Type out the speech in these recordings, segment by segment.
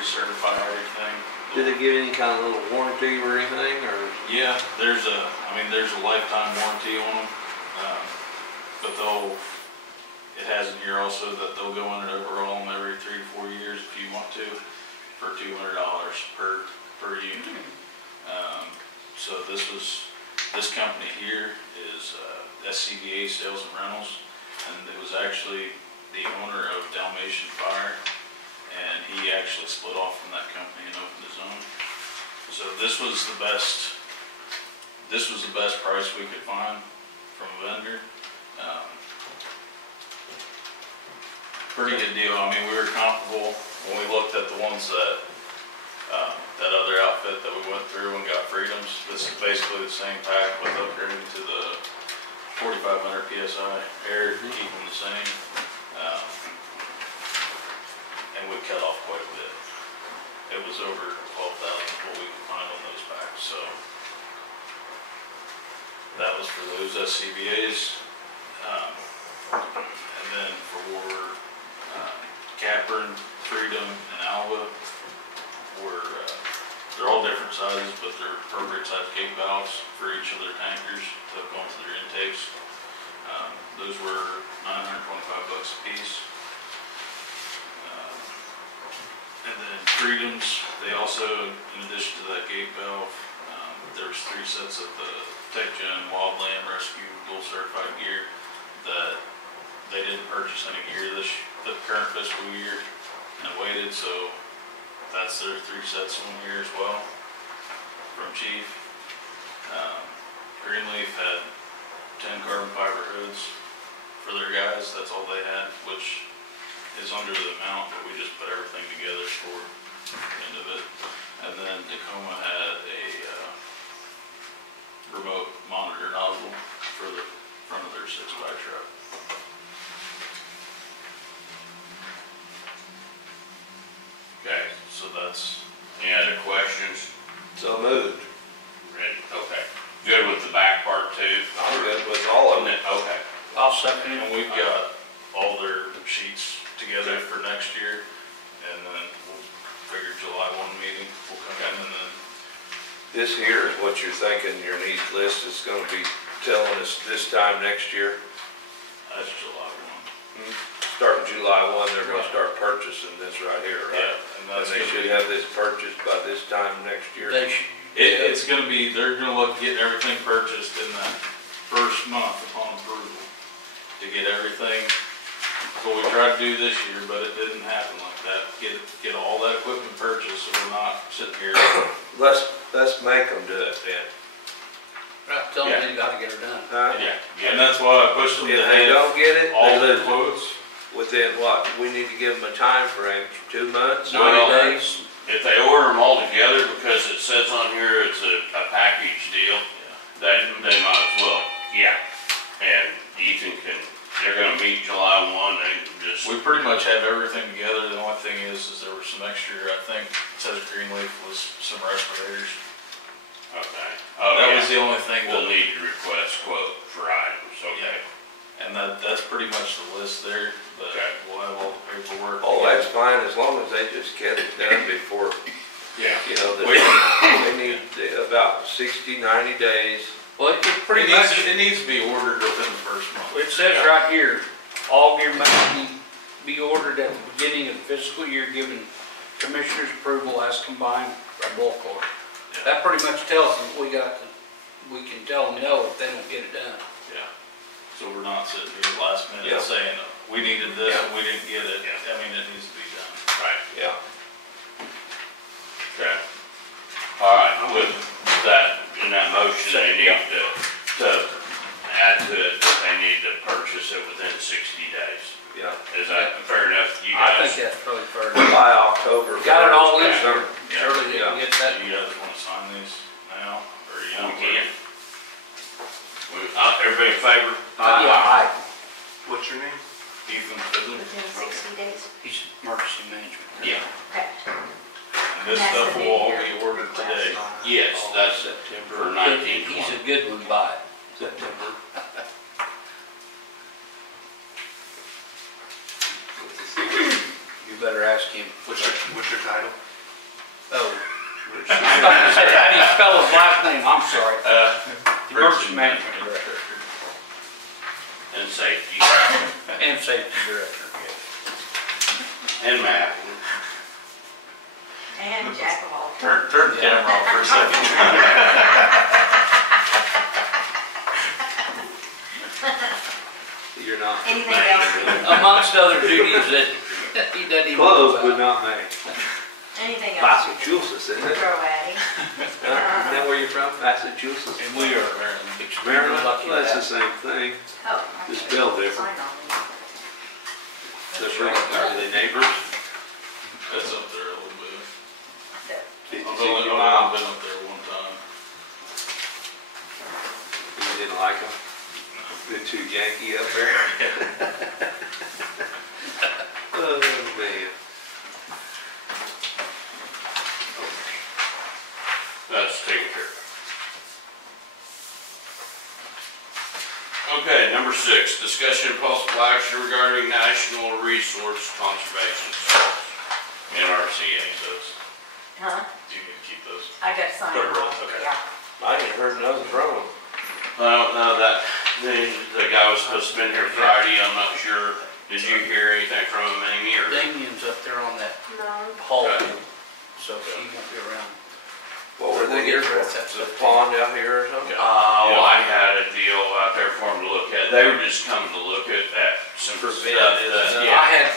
recertify everything. Do they give any kind of little warranty or anything, or? Yeah, there's a lifetime warranty on them, but it has in here also that they'll go in and overhaul them every 3 to 4 years if you want to, for $200 per unit. So this company here is SCBA Sales and Rentals, and it was actually the owner of Dalmatian Fire, and he actually split off from that company and opened his own. So this was the best price we could find from a vendor. Pretty good deal. I mean, we were comfortable when we looked at the ones that that other outfit that we went through and got Freedoms. This is basically the same pack with upgrading to the 4,500 PSI air, keep them the same. And we cut off quite a bit. It was over 12,000 what we could find on those packs. So that was for those SCBAs. And then for Capron, Freedom, and Alva, they're all different sizes, but they're appropriate size gate valves for each of their tankers to hook onto their intakes. Those were $925 a piece. And then Freedoms, they also, in addition to that gate valve, there's 3 sets of the TechGen Wildland Rescue dual certified gear that they didn't purchase any gear the current fiscal year and waited, so that's their 3 sets on here as well from Chief. Greenleaf had 10 carbon fiber hoods for their guys. That's all they had, which is under the amount, but we just put everything together for the end of it. And then Tacoma had a remote monitor nozzle for the front of their 6x truck. Okay, So that's, any other questions? So moved. Ready? Okay. Good with the back part too? I'm good with all of it. Okay. I'll second it. and we've got all their sheets together for next year, and then we'll figure July 1 meeting, we'll come in and then. This here is what you're thinking your needs list is gonna be telling us this time next year? That's July 1. Starting July 1, they're gonna start purchasing this right here, right? Yeah, and And that's they should have this purchased by this time next year? They should. It's gonna be, they're gonna look at getting everything purchased in that first month upon approval to get everything. What we tried to do this year, but it didn't happen like that. Get all that equipment purchased, so we're not sitting here. Let's make them do it then. Right, tell them they gotta get her done. Huh? Yeah. And that's why I pushed them to If they have don't get it, all they their lose it. quotes. Within what, we need to give them a time frame, 2 months, 90 Well, days? If they order them all together, because it says on here it's a package deal, they might as well, yeah. And Ethan they're gonna meet July 1, they can just. We pretty much have everything together. The only thing is there were some extra, I think, it says Greenleaf was some respirators. Okay. That was the only thing We'll that, need to request quote for items, okay. and that's pretty much the list there, but Okay. we'll have all the paperwork. Oh, that's fine, as long as they just get it done before, Yeah. you know, they need about 60, 90 days. Well, it's pretty It much, needs to be ordered within the first month. it says right here, all gear must be ordered at the beginning of the fiscal year, given commissioner's approval as combined by bulk order. Yeah. That pretty much tells them we can tell them no if they don't get it done. Yeah. So we're not sitting here last minute Yeah. saying, we needed this Yeah. and we didn't get it. Yeah. I mean, it needs to be done. Right. Yeah. Okay. All right, with that, in that motion, they need to add to it, that they need to purchase it within 60 days. Yeah. Is that fair enough to you I guys? think that's probably fair. By October. Got it all in first, there. Yeah. Surely they can get that. Do you guys want to sign these now, or you We don't? can. Everybody in favor? Yeah, What's your name? Ethan Fiddler. Within 60 days? he's emergency management. Yeah. Okay. And this stuff will all be ordered today. Yes, that's September. for 1920. He's a good one, buy it. September. You better ask him. What's your title? How do you spell his last name? I'm sorry. Emergency Management Director And safety, and Safety Director, yes. and mapping. And jack of all. Turn the camera off for a second. You're not. Anything else? Amongst other duties that he doesn't even know Close, but about. not made. Anything else? Massachusetts, isn't it? Throw at him. Isn't that where you're from? Massachusetts? And we are extremely Maryland? lucky Well, to that's the have. same thing. Oh. Just okay. spelled different. Sign on it. Are they neighbors? That's up there a little bit. 50, I've 60 only miles. been up there one time. You didn't like them? Been too Yankee up there? Oh, man. That's taken care of. Okay, number 6, discussion and possible action regarding National Resource Conservation Source, NRCA, so it's, Huh? Do you need to keep those? I got to sign Third on. row, okay. Yeah. I ain't heard nothing from them. I don't know that, the guy was supposed to be in here Friday, I'm not sure. Did you hear anything from him, Amy, or? Damien's up there on that No. hall, Okay. so he won't be around. What were they here for? The pond out here or something? Well, I had a deal out there for them to look at. They were just coming to look at some For stuff bid, that, yeah. I had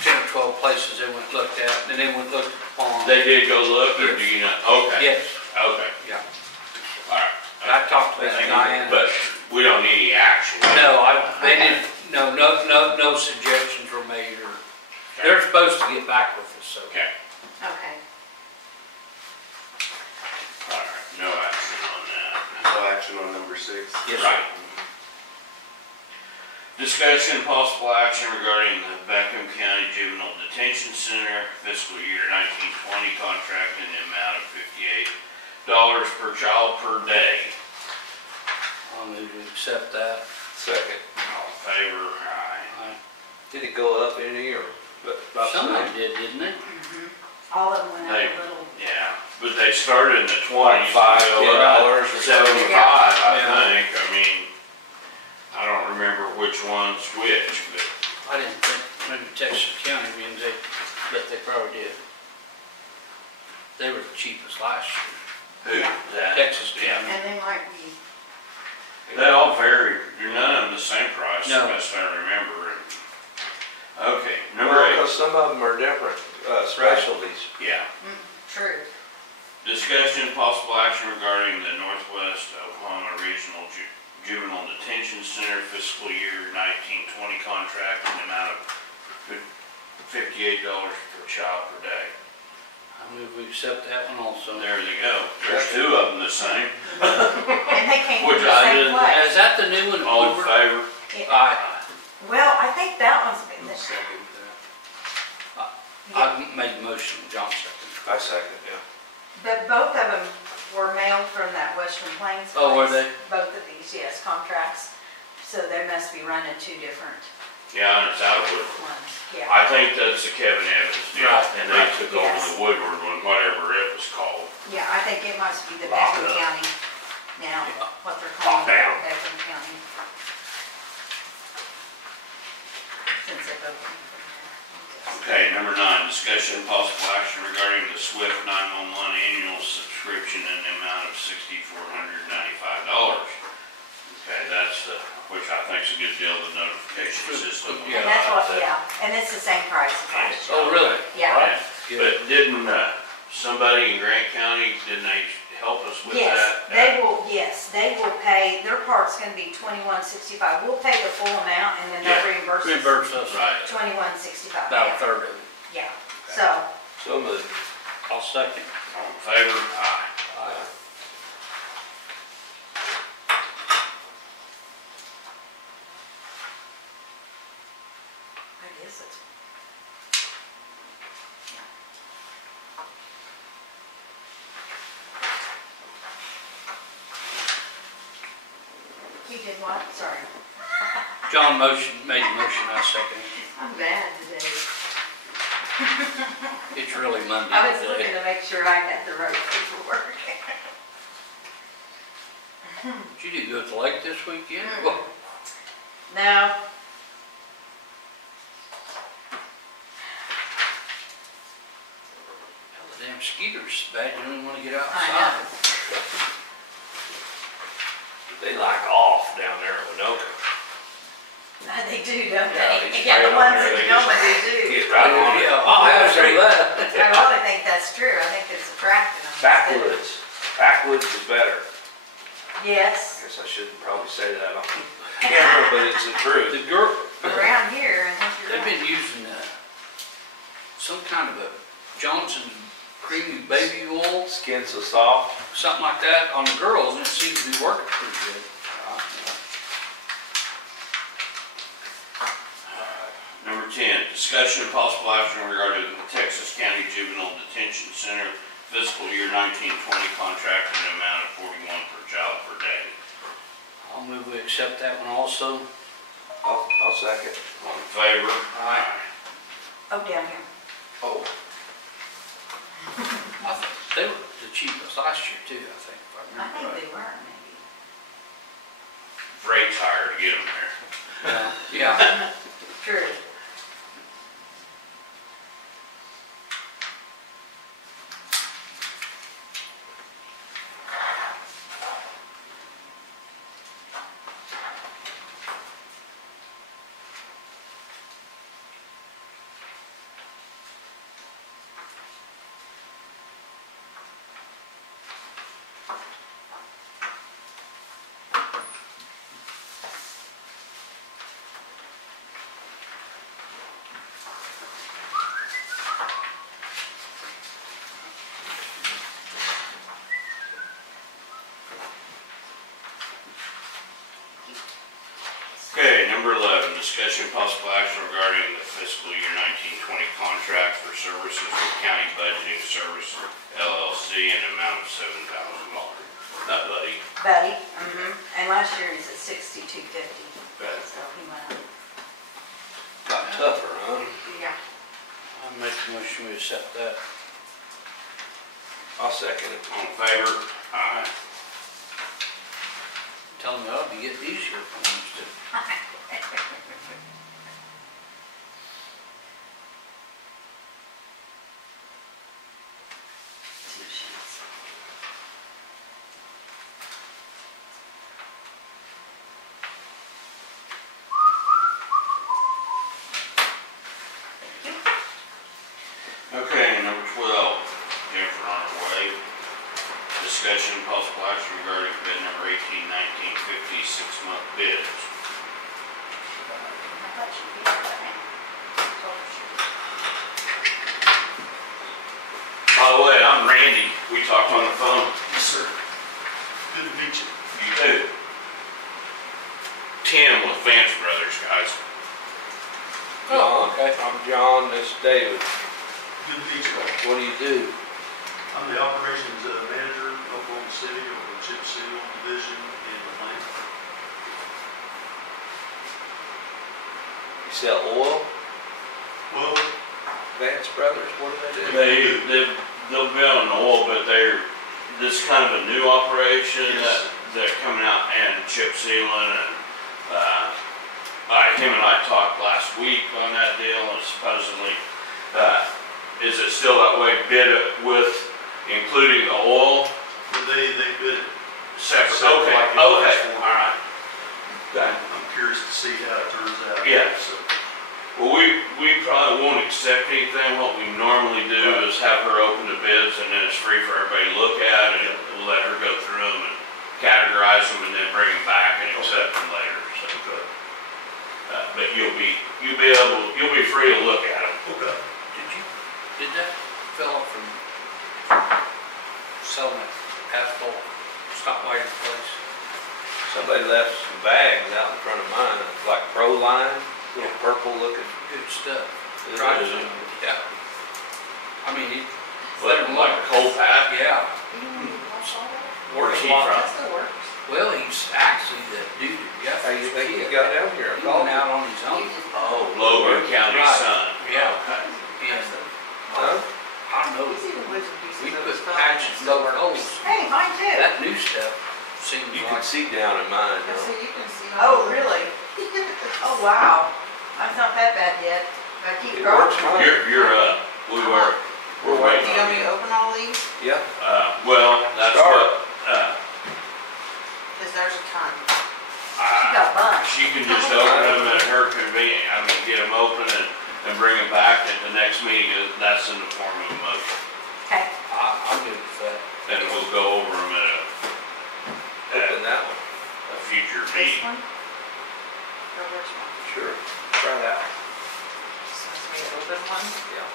10 or 12 places they went and looked at, and then they went and looked at the pond. They did go look, or Yes. do you not? Okay. Yes, Okay, yeah. all right. I talked to Diane. But we don't need any action. No, they didn't, no suggestions were made, or, they're supposed to get back with us, so. Okay, Okay. all right, no action on that. No action on number 6. Yes, sir. Right. Discussion and possible action regarding the Beckham County Juvenile Detention Center fiscal year 1920 contract in the amount of $58 per child per day. I'll move to accept that. Second. All in favor? Aye. Did it go up any or? About the Somebody same? did, didn't they? All of them went They- out a little. Yeah, but they started in the 20s. $5, to go $10 up or to so. 75, Yeah. I think. I mean, I don't remember which one's which, but I didn't think, maybe Texas County means they, but they probably did. They were the cheapest last year. who? Yeah. That? Texas Yeah. County. And they might be. They all vary. They're none of them the same price, No. best I remember. Okay, number Well, 8. because some of them are different specialties. Yeah. True. Discussion and possible action regarding the Northwest Oklahoma Regional Juvenile Detention Center fiscal year 1920 contract in the amount of $58 per child per day. I move we accept that one also. There you go. There's 2 of them the same. And they came Which from the I same didn't- place. Is that the new one? All in Over? favor? Yeah. Aye. Well, I think that one's been, Second. I made the motion, John seconded. I second, yeah. but both of them were mailed from that Western Plains place. Oh, were they? Both of these, yes, contracts. So they must be running 2 different Yeah, and it's out of Woodward. ones. Yeah. I think that's the Kevin Evans deal. Right, And they right. took over Yes. the Woodward one, whatever it was called. Yeah, I think it must be the Lock Beckham it up. County now, Yeah. what they're calling down. Beckham County. Since they both came from there. Okay, number 9, discussion and possible action regarding the SWIFT 911 annual subscription in the amount of $6,495. Okay, that's the, which I think is a good deal, the notification system. Yeah. And that's what, yeah, and it's the same price as last year. Oh, really? Yeah. Good. But didn't somebody in Grant County, didn't they help us with Yes, that? yes, they will pay, their part's gonna be $21.65. We'll pay the full amount and then Yeah. they'll reimburse us Reimburse us Right. $21.65. about a third of it. Yeah, so, So moved. I'll second. All in favor? Aye. Aye. I guess it's. You did what? Sorry. John made the motion, I second it. I'm bad today. It's really Monday I was looking today. to make sure I got the right paperwork. Did you go to the lake this weekend? Mm. No, Hell, the damn mosquitoes bad, you don't even wanna get I outside. They like off down there in Winoka. they do, don't Yeah, they? they Yeah, spray the on ones there, in they Tacoma, just they do. Get right on it. Yeah, I'll have some of that. I really think that's true. I think it's attracting them. Backwoods. Backwoods is better. I Yes. guess I shouldn't probably say that on camera, but it's the truth. The girl, Around here, I think you're they've right. been using, some kind of a Johnson's creamy baby oil, Skin so soft. something like that on the girls, and it seems to be working pretty good. Number 10, discussion and possible action regarding the Texas County Juvenile Detention Center fiscal year 1920 contract in the amount of 41 per child per day. I'll move we accept that one also. I'll second. All in favor? Aye. Oh, down here. Oh, I think they were the cheapest last year too, I think, if I I remember think right. they were, maybe. Freight's higher to get them there. Yeah, True. Okay, number 11, discussion and possible action regarding the fiscal year 1920 contract for services with County Budgeting Service LLC in an amount of $7,000. That buddy. Buddy, and last year he's at 6250. Bet. So he went up. got tougher, huh? Yeah. I'll make the motion we accept that. I'll second it. All in favor? Aye. Tell me I'll be getting easier for them to. Two sheets. Okay, number 12, Jennifer on her way. Discussion and possible action regarding bid number 181950 6-month bids. I thought she'd be here by now. Told her she was. By the way, I'm Randy. We talked on the phone. Yes, sir. Good to meet you. You too. Tim with Vance Brothers, guys. Oh, okay. I'm John, this is David. Good to meet you. What do you do? I'm the operations manager in Oklahoma City over the chip seal division in Atlanta. You sell oil? Well, Vance Brothers, what do they do? They'll be on oil, but this is kind of a new operation Yes. that coming out and chip sealing and, him and I talked last week on that deal and supposedly, is it still that way, bid it with, including the oil? they bid Separate, Separate, okay, like in the okay, last one. all right. I'm curious to see how it turns out. Yeah. So, Well, we probably won't accept anything. What we normally do is have her open the bids and then it's free for everybody to look at and we'll let her go through them and categorize them and then bring them back and accept them later, so. okay. But you'll be free to look at them. Okay. Did that fella from selling that asphalt stop by your place? Somebody left some bags out in front of mine, it's like Pro Line, little purple looking. Good stuff. It Tried is. some, yeah. I mean, he Like a coal pack. yeah. Where's he from? That still works. Well, he's actually the dude that How you think he got down here? I He called went him. out on his own. Oh, Logan County Right. Sun. Yeah. Okay. And see down in mine, So though. you can see. Oh, really? Oh, wow. Mine's not that bad yet. I keep It growing. works fine. We're waiting Do you on want me you. to open all these? Yeah. Well, that's Start. what, Cause there's a ton. She got a bunch. she can just open them at her convenience, I mean, get them open and bring them back at the next meeting, that's in the form of a motion. Okay. I'm good with that. And we'll go over them Open that one. a future This meeting. one? Or which one? Sure. Try that one. So it's me to open one, Yeah.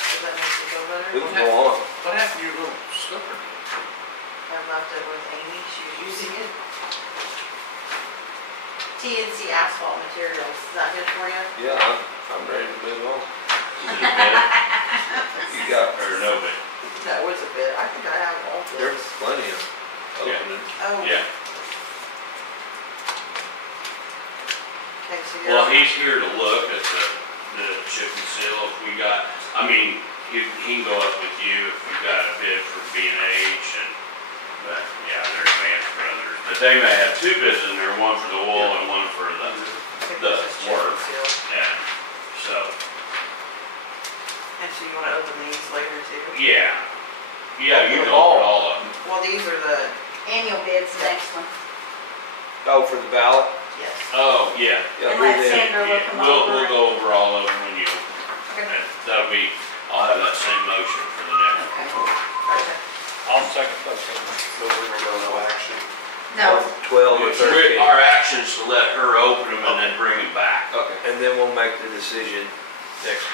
so that makes it go better. It will go on. What happened to your little slipper? I left it with Amy, she was using it. TNC asphalt materials, is that good for you? Yeah, I'm ready to move on. Is it a bid You got, or no bid? That was a bit, I think I have all there's this. plenty of Yeah. opening. Oh. Yeah, Okay, so you're. well, he's here to look at the chip and seal if we got, I mean, he can go up with you if we've got a bid for B&H and, but, yeah, they're Advanced Brothers. But they may have two bids in there, one for the wool and one for I the, think the this is chip and work. seal. Yeah, so, And so you wanna open these later too? yeah. Yeah, you can open all of them. Well, these are the, Annual bid's the next one. Oh, for the ballot? yes. Oh, yeah. Yeah, And we let did. Sandra look them We'll over. go over all of them when you open them. Okay. And that'll be, I'll have that same motion for the next one. Okay. I'll second that. So we're gonna no action. No, 12 or 13. Our action's to let her open them and then bring them back. Okay, and then we'll make the decision next.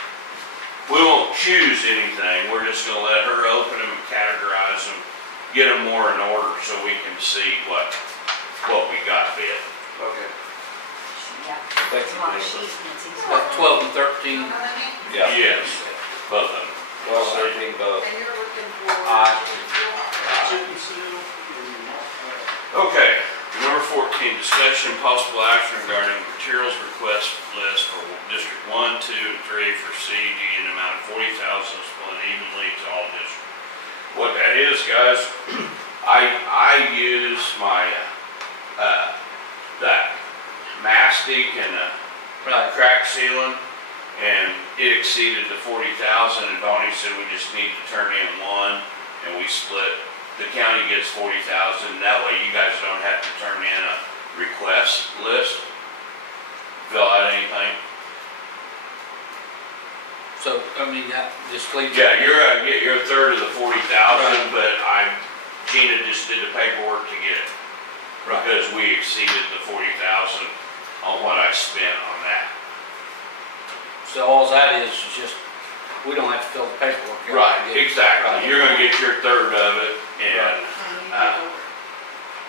We won't choose anything, we're just gonna let her open them and categorize them, get them more in order so we can see what we got bid. Okay. yeah. Thank It's you, a lot of Jennifer. sheets and it's easy. About 12 and 13. Yeah. Yes, both of them. 12, 13 both. And you're looking for. Aye. Chip and seal. Okay, number 14, discussion and possible action regarding materials request list for District 1, 2, and 3 for CD in the amount of $40,000 split evenly to all districts. What that is, guys, I use my, that mastic and crack sealing, and it exceeded the 40,000, and Donnie said we just need to turn in one, and we split. The county gets 40,000, that way you guys don't have to turn in a request list, fill out anything. So, I mean, that just leaves. Yeah, you're gonna get your third of the 40,000, but Gina just did the paperwork to get it. Because we exceeded the 40,000 on what I spent on that. So all that is just, we don't have to fill the paperwork out. Right, to get it. exactly, you're gonna get your third of it, and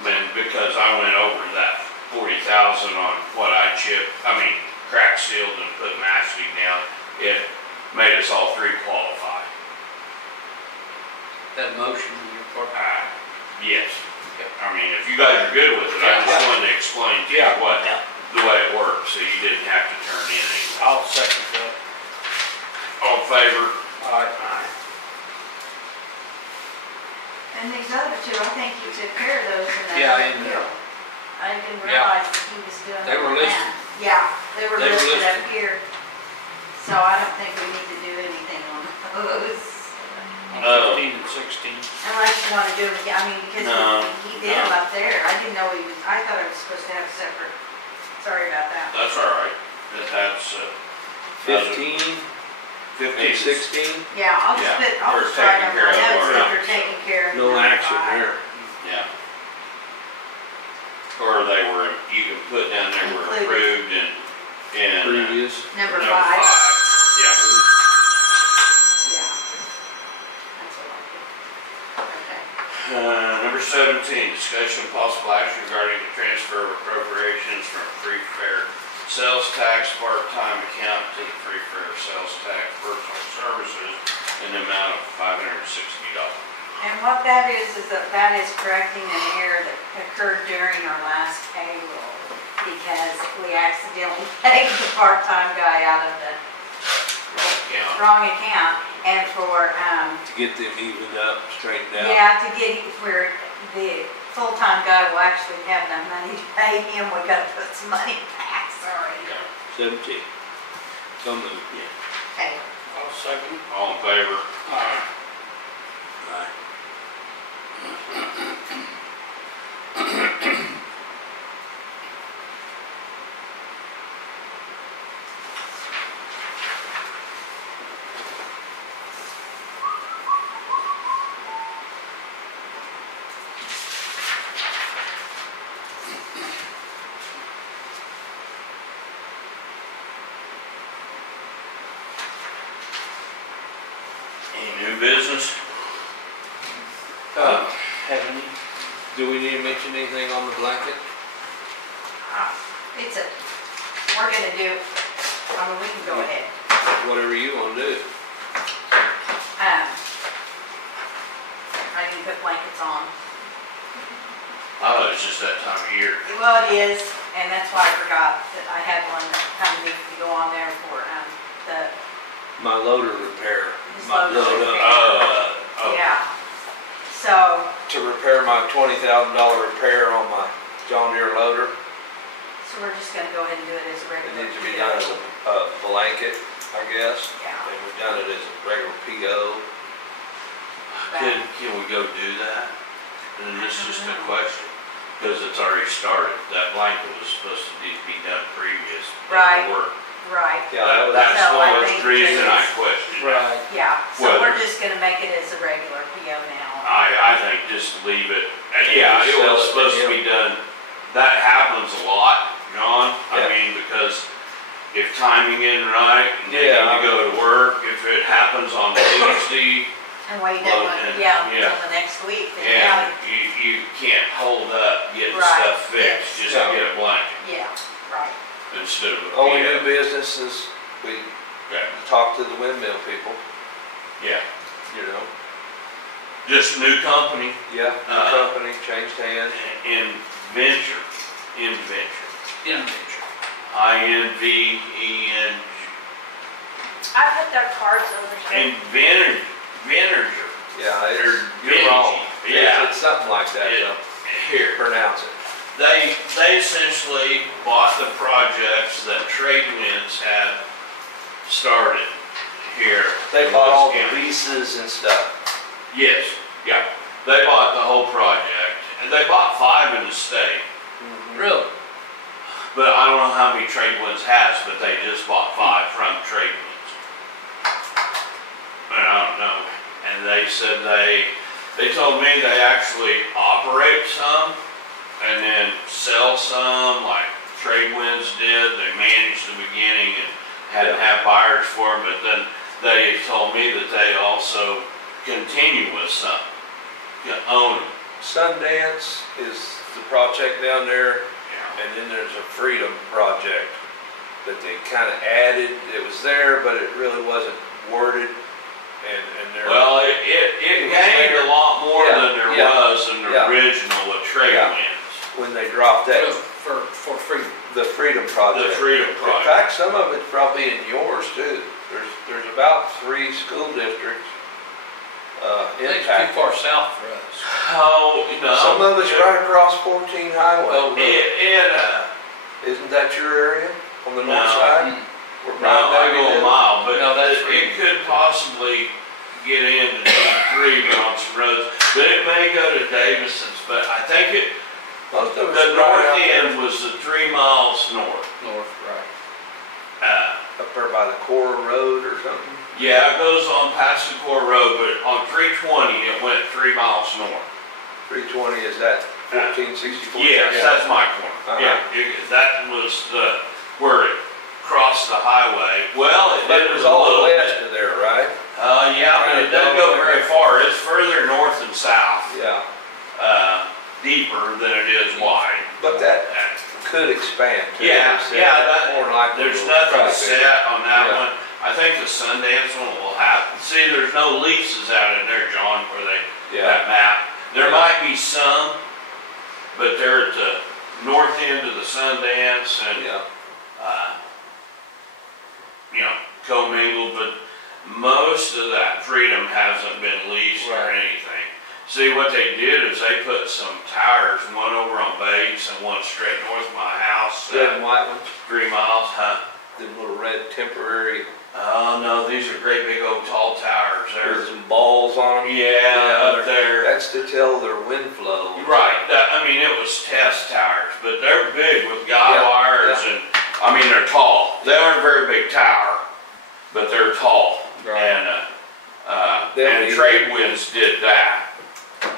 then because I went over that 40,000 on what I chipped, crack sealed and put mastic down, it made us all three qualify. That motion on your part. Yes, Okay. if you guys are good with it, I just Yeah. wanted to explain to you Yeah. the way it works, so you didn't have to turn in anything. I'll second that. All in favor? Aye. And these other two, I think you took care of those in that Yeah, other in there. deal. I didn't Yeah. realize that he was doing They it were on listed. that. Yeah, they were They were listed up listed. here. So I don't think we need to do anything on those. On Oh. 15 and 16. Unless you wanna do them again, because No, he did them no. up there. I didn't know I thought I was supposed to have separate. Sorry about that. That's all right, that's, 15 15. and 16? Yeah, I'll Yeah, I'll we're just write taking on care my of notes our that you're numbers. taking care of. No number action 5. there. Yeah. Or they were, you can put down there were Included. approved and. Previous. Number number 5. Yeah. Yeah. That's what I did. Okay. Number 17, discussion of possible action regarding the transfer of appropriations from free fair sales tax part-time account to the free fair sales tax personal services in the amount of $560. And what that is that is correcting an error that occurred during our last payroll because we accidentally paid the part-time guy out of the Yeah. wrong account. And for, To get them evened up, straightened out. yeah, to get where the full-time guy will actually have enough money to pay him, we gotta put some money back, sorry. 17. So moved. Okay, I'll second. All in favor? Aye. Any new business? Have any? Do we need to mention anything on the blanket? it's a, we're gonna do, I mean, we can go ahead. Whatever you want to do. I can put blankets on. Oh, it's just that time of year. Well, it is, and that's why I forgot that I had one that kind of needs to go on there for, the, My loader repair. his My loader loader. repair. Yeah. So, To repair my $20,000 repair on my John Deere loader. so we're just gonna go ahead and do it as a It regular. needs to be PO. done as a blanket, I guess. Yeah. And we've done it as a regular PO. Can we go do that? And this is just a question, because it's already started. That blanket was supposed to be done previous. Right. Work. Right, Yeah, That's So the I only think reason I it's- questioned it. Right. yeah, so we're Whether- just gonna make it as a regular PO now. I think just leave it. Yeah, it Sell it was to supposed to him. be done. That happens a lot, John. Yeah. I mean, because if timing isn't right, and they Yeah. need to go to work, if it happens on Tuesday, And wait, Well, that one, and- yeah, yeah. until the next week, then yeah, and you can't hold up getting Right, stuff fixed, yes. just to No. get a blanket yeah, right. instead of a Only new PO. business is we Okay. talk to the windmill people, Yeah, you know. just new company, Yeah, the company changed hands. Inventure, Inventor. INVEN, I put their cards over here. Inventor. Yeah, Or you're wrong. Vinci, yeah. It's something like that, It- though. Here, Pronounce it. they essentially bought the projects that Trade Winds had started here. They in bought all Woods the County. leases and stuff. Yes, yeah, they bought the whole project, and they bought 5 in the state. Really? But I don't know how many Trade Winds has, but they just bought 5 from Trade Winds. And I don't know, and they said they told me they actually operate some and then sell some, like Trade Winds did. They managed the beginning and had to have buyers for them, but then they told me that they also continue with some, own them. Sundance is the project down there, Yeah. and then there's a Freedom project that they kind of added. It was there, but it really wasn't worded, and they're. Well, it gained a lot more Yeah, than there yeah, was in the yeah. original with Trade Yeah. Winds. When they dropped that, For free. the Freedom project. The Freedom In Project. fact, some of it's probably in yours too. There's about 3 school districts It's too impacted. far south for us. Oh, no. Some of it's right across 14 Highway. Oh, really? Isn't that your area on the north No. side? Mm. Where No, Brian I Davy go a lives? mile, but No, that's it could possibly get into D3 on some roads, but it may go to Davison's, but I think Most of it's the right north out there, end was the 3 miles north. North, right. up there by the Cora Road or something. Yeah, it goes on past the core road, but on 320, it went 3 miles north. 320 is that 1464? Yes, that's my corner. Yeah, that was where it crossed the highway. Well, it But did it was a all little west bit. of there, right? Yeah, but it doesn't go very far. It's further north and south, Yeah, deeper than it is wide. but that could expand too. Yeah, They said yeah, that that, more than likely there's will nothing probably be. set on that Yeah. one. I think the Sundance one will happen. See, there's no leases out in there, John, where Yeah. that map. There Yeah. might be some, but they're at the north end of the Sundance and, Yeah, commingled, but most of that Freedom hasn't been leased or Right. anything. See, what they did is they put some tires, one over on Bates and one straight north of my house. Red and white ones, 3 miles, huh? them little red temporary, Oh, no, these are great big old tall tires. there's some balls on them. Yeah, up there. That's to tell their wind flow. Right, I mean, it was test tires, but they're big with guy Yeah, wires and, I mean, they're tall. They aren't a very big tower, but they're tall. Right. And Trade Winds did that.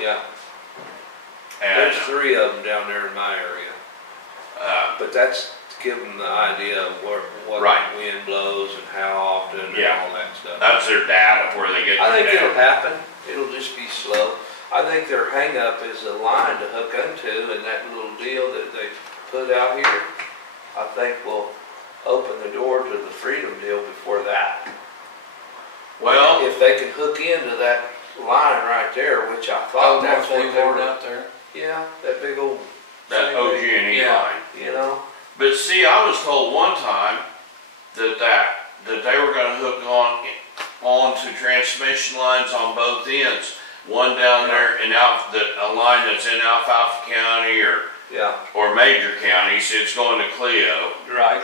Yeah, And, there's 3 of them down there in my area. But that's to give them the idea of what Right. the wind blows and how often and Yeah. all that stuff. that's their data where they get I their think it'll data. happen. It'll just be slow. I think their hang up is a line to hook into, and that little deal that they put out here, I think will open the door to the Freedom deal before that. Well, If they can hook into that line right there, which I Oh, thought that's North what they Boulevard were. out there. Yeah, that big old. that OG&E Yeah. line. You know? But see, I was told one time that they were gonna hook onto transmission lines on both ends. One down there in a line that's in Alfalfa County Yeah. or major counties, it's going to Clio, Right.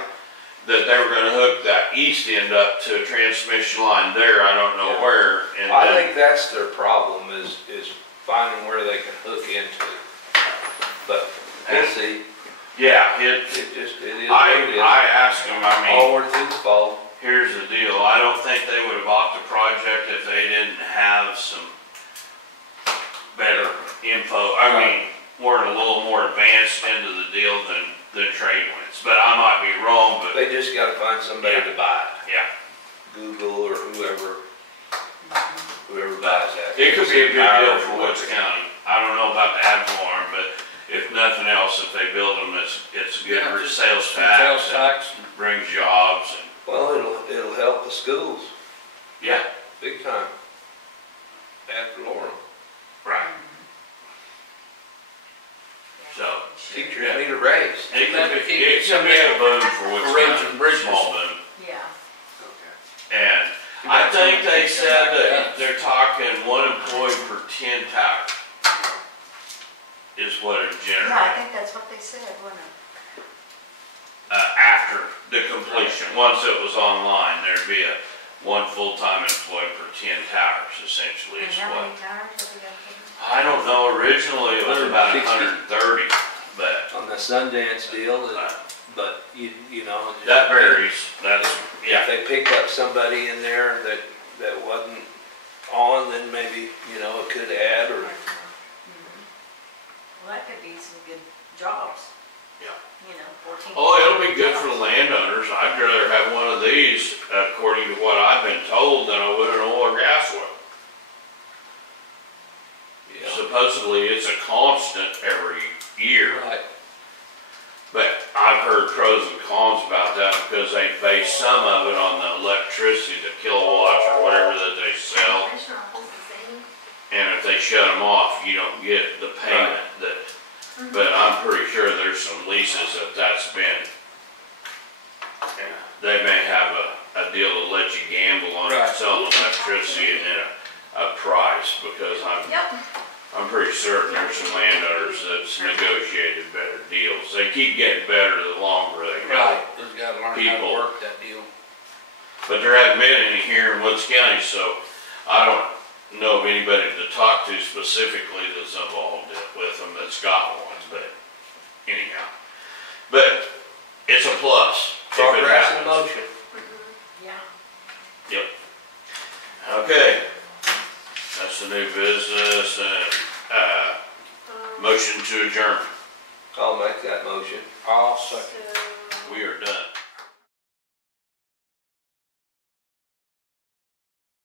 that they were gonna hook that east end up to a transmission line there, I don't know Yeah. where. And I then- think that's their problem is finding where they can hook into. But we'll see. Yeah, It is what it is. I asked them, I mean, All through the fall. here's the deal, I don't think they would have bought the project if they didn't have some better info. I mean, we're a little more advanced into the deal than Trade Winds, but I might be wrong, but They just gotta find somebody to buy it. yeah. Google or whoever buys that. It could be a good deal for Woods County. I don't know about the ad valorem, but if nothing else, if they build them, it's good Yeah, for just sales Sales tax, tax. and brings jobs, and, Well, it'll help the schools yeah, big time. Ad valorem. right. So, Teachers need a raise. it could be a boom for Woods Roads County, and bridges. small boom. Yeah. And I think they said that they're talking 1 employee per 10 towers is what it Yeah, I generates. think that's what they said, wasn't it? After the completion, once it was online, there'd be one full-time employee per 10 towers, essentially, And is how what. many towers have we got? I don't know, originally it was about 160. 130, but On the Sundance deal, but you know. that varies, that's, If yeah. they pick up somebody in there that wasn't on, then maybe, you know, it could add or. Well, that could be some good jobs. Yeah. You know, 14. Oh, it'll be good for the landowners. I'd rather have one of these, according to what I've been told, than I would an oil or gas well. Yeah. Supposedly, it's a constant every year, Right. but I've heard pros and cons about that because they base some of it on the electricity, the kilowatts or whatever that they sell. And if they shut them off, you don't get the payment that, but I'm pretty sure there's some leases that's been, they may have a deal to let you gamble on Right. selling electricity and then a price, because Yep. I'm pretty certain there's some landowners that's negotiated better deals. They keep getting better the longer they go. Right. Just gotta learn how to People. work that deal. But there haven't been any here in Woods County, so I don't know of anybody to talk to specifically that's involved with them that's got one, but anyhow. But it's a plus. if it Progress in happens. motion. Yeah. Okay. That's the new business and, motion to adjourn. I'll make that motion. I'll second. We are done.